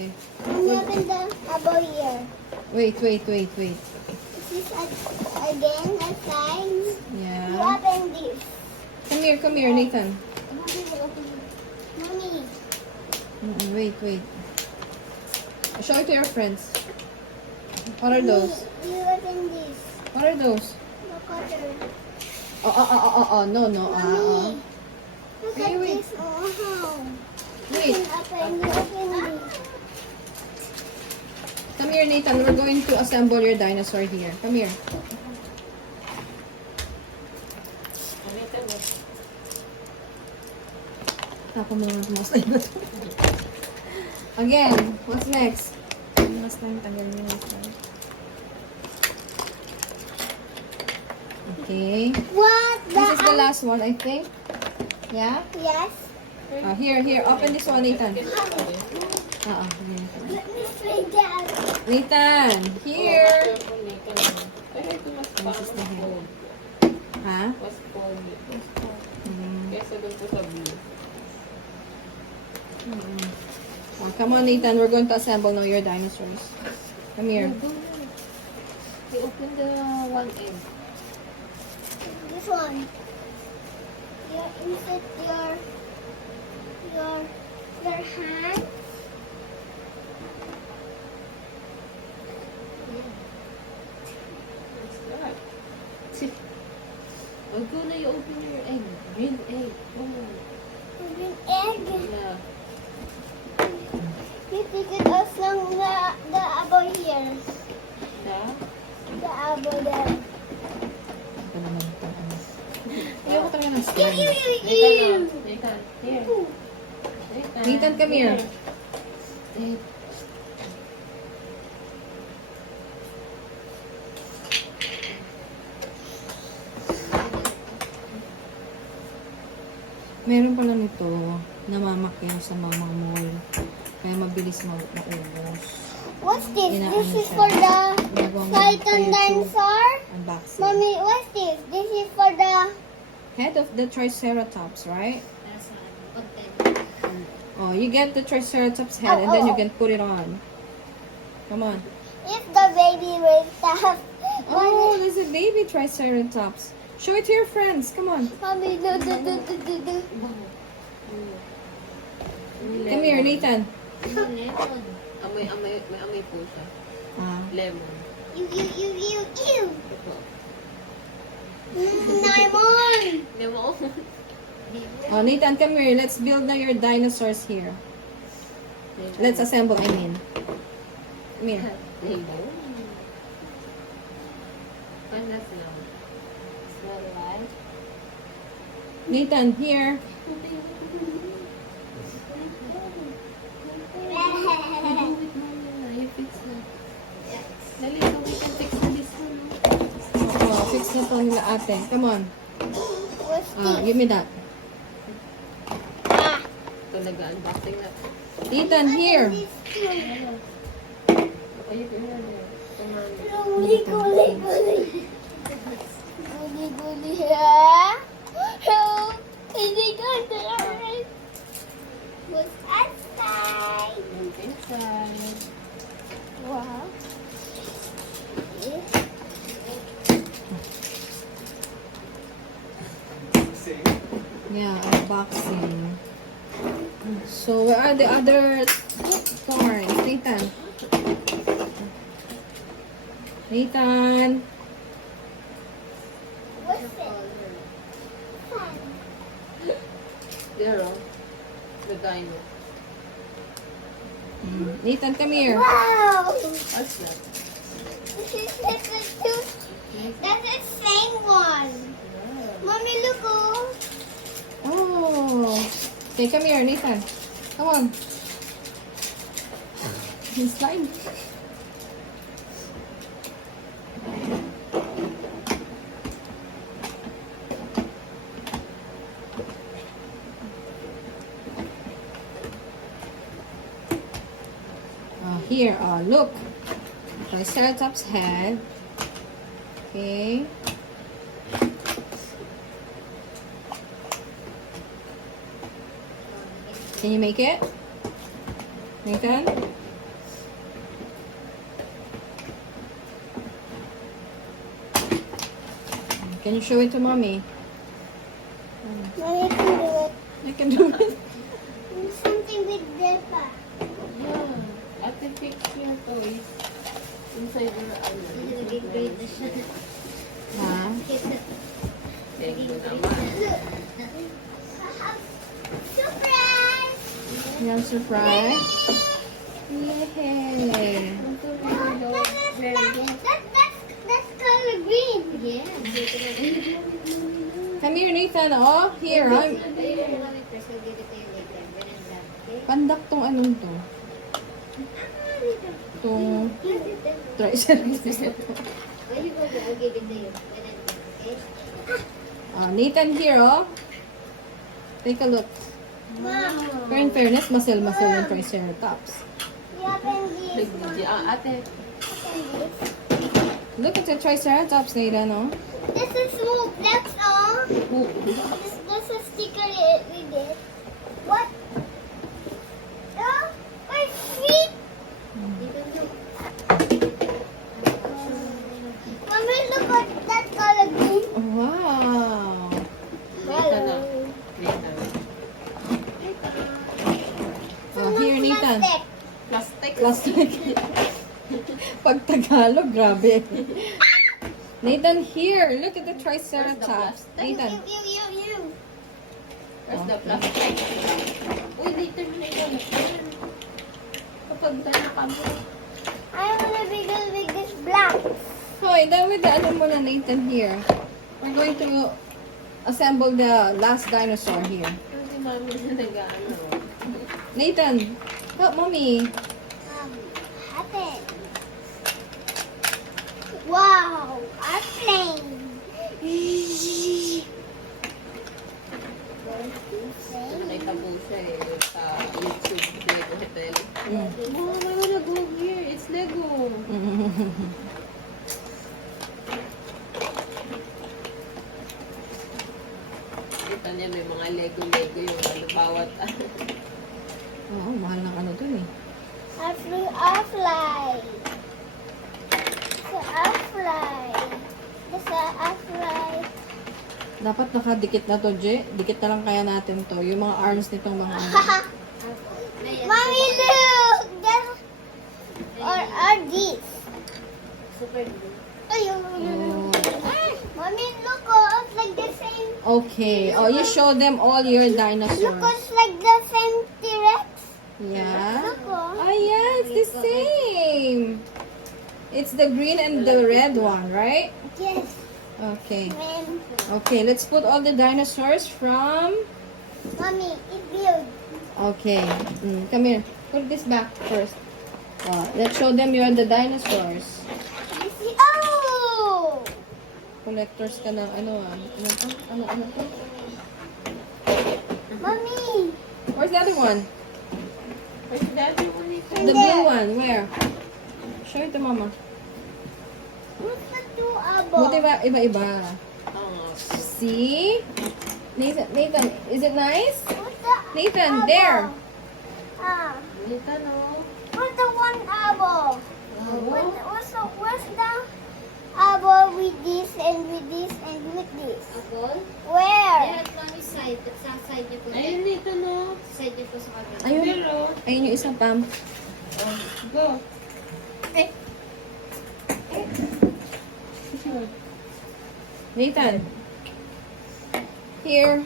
Okay. Mommy, open the apple here. Wait. Is this again a sign? You Yeah. open this. Come here, Nathan. Mommy, open it. Mommy. Wait. Show it to your friends. What are those? You open this. What are those? The cutter. Oh, no. Mommy. Look Hey, at wait. this. Oh. Wait. You open this. Come here, Nathan. We're going to assemble your dinosaur here. Come here. Tapos mo naman tumas na ito. Again, what's next? Last time, tagal niyo na ito. Okay. What This is the last one, I think. Yeah? Yes. Here. Open this one, Nathan. Let me try that. Nathan, here. Pero ito mas pound. Ha? Mas pound ito. Mm. Kesa doon po sa blue. Come on, Nathan. We're going to assemble now your dinosaurs. Come here. They open the one egg. This one. You insert your hand. What's that? Go na you open your egg. Green egg. Oh. Green egg. Yeah. You take it off from the apple here. Yeah. The apple there. Ito naman ito. Ayoko talaga ng Ew, slime. ew, ew, ew. Nathan, here. Nathan, come here. Meron pala nito, namamakyaw sa mga mall. Kaya mabilis maubos. What's this? Inaano This is siya. for the Ginagawa mo Titan YouTube dinosaur? unboxing. Mommy, what's this? This is for the... Head of the Triceratops, right? Oh, you get the Triceratops head and then you can put it on. Come on. If the baby will stop. Oh, there's a baby Triceratops. Show it to your friends. Come on. Mommy, do. Come here, Nathan. Lemon. May amoy po siya. Ah. Lemon. Ew. Ito. Lemon. Lemon. Oh, Nathan, come here. Let's build now your dinosaurs here. Let's assemble, I mean. Come here. Lemon. What's that smell? Smell like? Nathan, here. You fix it. Dali, so we can fix this one. Oh, fix na to nila ate. Come on. What's this? Give me that. Ah. Ito, nag-unboxing na. Ethan, here. This too. Ayun, yun. Guli. Yeah. Help. Is it going to alright? What's outside? Yung inside. Wow. Yeah, unboxing. So, where are the other toys? Nathan. Nathan. What's it? Fun. There, oh. The dino. Nathan, come here. Wow. What's that? That's the same one. Mommy, look. Oh. Okay, come here, Nathan. Come on. Slide. Here, look. Triceratops head. Okay. Can you make it? Nathan? Can you show it to mommy? Mommy can do it. I can do it. Something with Depa. Yeah. Ate, fix your toys. Inside your Ha? Surprise! You have surprise? Yay! That's color green. Come here, Nathan. Oh, here. I'm... Pandak tong anong to. Tong triceratops. Nathan here, oh. Take a look. Mom, Pero in fairness, muscle-muscle yung triceratops. you open this. Ate, Look at the triceratops, Nathan, oh. This is smoke. That's all. This is a sticker we did. What? Oh, my feet. Mommy, look at that color green. Wow. Hello. Oh, here, Nathan. Plastic. plastic. Plastic. Pag Tagalog, grabe. Nathan, here. Look at the triceratops. Nathan. You. Where's the plastic? Uy, later na yun. Kapag nakamo. I want to be good with this black. Hoy, dami the ano mo na, Nathan, here. We're going to assemble the last dinosaur here. Kasi mami na nag-ano. Nathan, help mommy. Happen. Wow, a plane. Nakita po siya sa YouTube Lego Hotel. Mm. Oh, I wanna go here. It's Lego. Kita niya may mga Lego yung ano, bawat Oo, mahal ng ano dun eh. I flew a fly. So a fly. There's a fly. Dapat nakadikit na to, Je. Dikit na lang kaya natin to. Yung mga arms nitong mga ano. Mommy, look. There's or these. super blue. Ayun. Oh. Mommy, look. Oh, it's like the same. Okay. Oh, you show them all your Look, dinosaurs. it's like the same T-Rex. Yeah. Look. Oh. Oh, yeah, it's the same. It's the green and the red one, right? Yes. Okay. Man. Okay, let's put all the dinosaurs from... Mommy, it build. Okay. Come here. Put this back first. Let's show them you're the dinosaurs. Oh! Collectors ka ng ano ah. Ano to? Ano to? Mommy! Where's the other one? Where's that? The blue one. Where? Show it to mama. What's the two abo? Buti ba iba-iba? Oo. See? Nathan, is it nice? What's the Nathan, abo? there. Ah. Dito, no? What's the one abo? What's the abo with this and with this and with this? Apple? Where? At mami side. At sa side niyo po. Ayun, dito, no? Side niyo po sa kabila. Ayun. Pero, Ayun yung isa, Pam. go. Nathan. Here.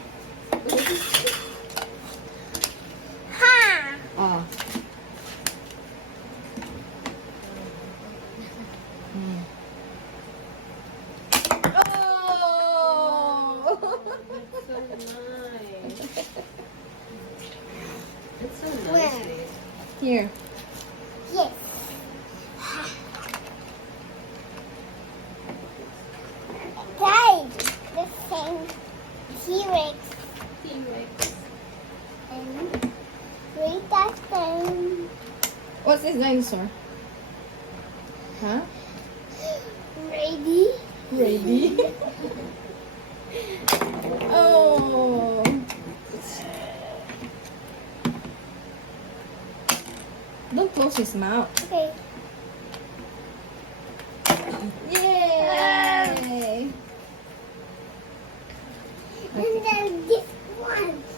Ha! Ah. Oh! So nice. It's so nice. Where? eh. Here. Yes. Guys, the same T-Rex T-Rex. and great time. What's this dinosaur? Huh? Ready? Ready? Oh! Don't close his mouth. Okay. Yay! And then this one.